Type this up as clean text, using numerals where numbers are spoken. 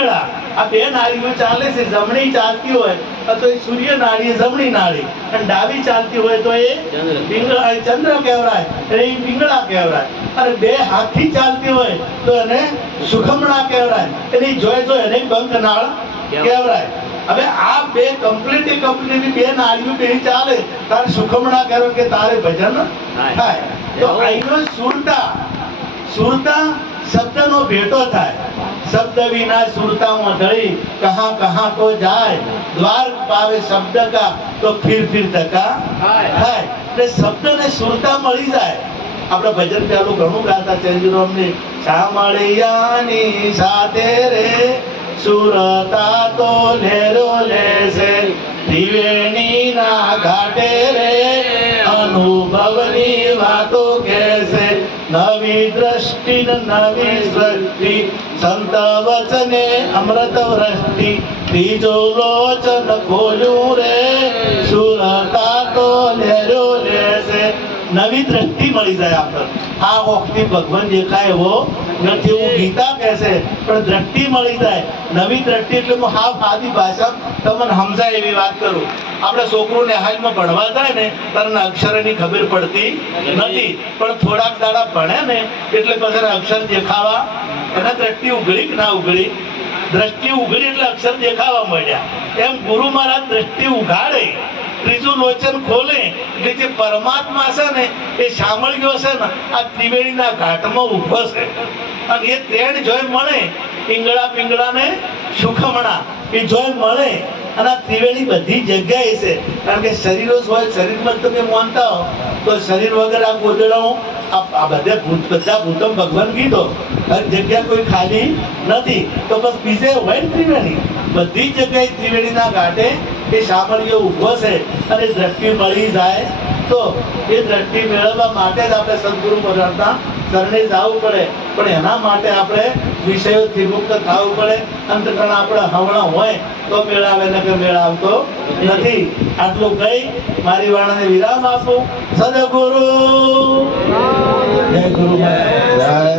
પિંગળા, આ બે નાળીઓ ચાલે છે. જમણી ચાલતી હોય તો એ સૂર્ય નાળી, જમણી નાળી, અને ડાબી ચાલતી હોય તો એ પિંગળા, ચંદ્ર કહેવાય, એટલે એ પિંગળા કહેવાય. અને બે હાથથી ચાલતી હોય તો એને સુખમણા કહેવાય, એની જોય એને બંકનાળ કહેવાય. હવે આ બે કમ્પ્લીટ બે નાળીઓ બે ચાલે તારે સુખમણા કહેવાય કે તારે ભજન થાય. તો અહીંનો સુરતા શબ્દનો ભેટો થાય. શબ્દ વિના સુરતા મધળી, કહા કહા કો જાય, દ્વાર પાવે શબ્દ કા તો ફિર ધક્કા થાય. એટલે શબ્દ ને સુરતા મળી જાય. આપણે ભજન પેલું ઘણું ગાતા ચંદ્રમની, સામળિયાની સાથે રે સુરતા તો લેરો લેશે, ત્રિવેણી ના ઘાટે રે અનુભવની વાતો કહેશે. નવી દ્રષ્ટિ નવી સૃષ્ટિ, સંત વચને અમૃત વૃષ્ટિ, ત્રીજો લોચન ખોલ્યું રે સુરતા તો લેરો લેશે. નવી દ્રષ્ટિ મળી જાય આપણને. આ વખતે ભગવાન દેખાય એવો નથી, એવું ગીતા કહેશે, પણ દ્રષ્ટિ મળી જાય. નવી દ્રષ્ટિ એટલે હું હાવ સાદી ભાષા તમને સમજાય એવી વાત કરું. આપણે છોકરોને હાલમાં ભણવા જાય ને ત્યારે અક્ષરની ખબર પડતી નથી, પણ થોડાક દાડા ભણે ને એટલે પછી અક્ષર દેખાવા, એના દ્રષ્ટિ ઉઘડી કે ના ઉઘડી? દ્રષ્ટિ ઉઘડી એટલે અક્ષર દેખાવા મળ્યા. એમ ગુરુ મહારાજ દ્રષ્ટિ ઉઘાડે, ત્રીજું લોચન ખોલે, એટલે જે પરમાત્મા છે ને એ સાંભળ્યો છે ને આ ત્રિવેણીના ઘાટમાં ઊભો છે. અને એ ત્રણ જોઈ મળે, પિંગળા ને સુખમણા, એ જોઈ મળે. અને આ ત્રિવેણી બધી જગ્યાએ છે, કારણ કે શરીરો જ હોય. શરીરમાં તમે માનતા હો તો શરીર વગર આ ગોદડાઓ, આ બધા ભૂતમ ભગવાન કીધો, હર જગ્યા કોઈ ખાલી નથી. તો બસ બીજે હોય ને ત્રિવેણી, બધી જગ્યાએ ત્રિવેણીના ઘાટે એ સાંભળીઓ ઊભો છે. અને દ્રષ્ટિ મળી જાય તો એ દ્રષ્ટિ મેળવવા માટે જ આપણે સદગુરુ મહારાજના શરણે જવું પડે. પણ એના માટે આપણે વિષયોથી મુક્ત થવું પડે. અંતકરણ આપણે હવણા હોય તો મેળાવે, ને કે મેળાવતો નથી. આટલું કહી મારી વાણીને વિરામ આપું. સદગુરુ જય ગુરુ મહારાજ.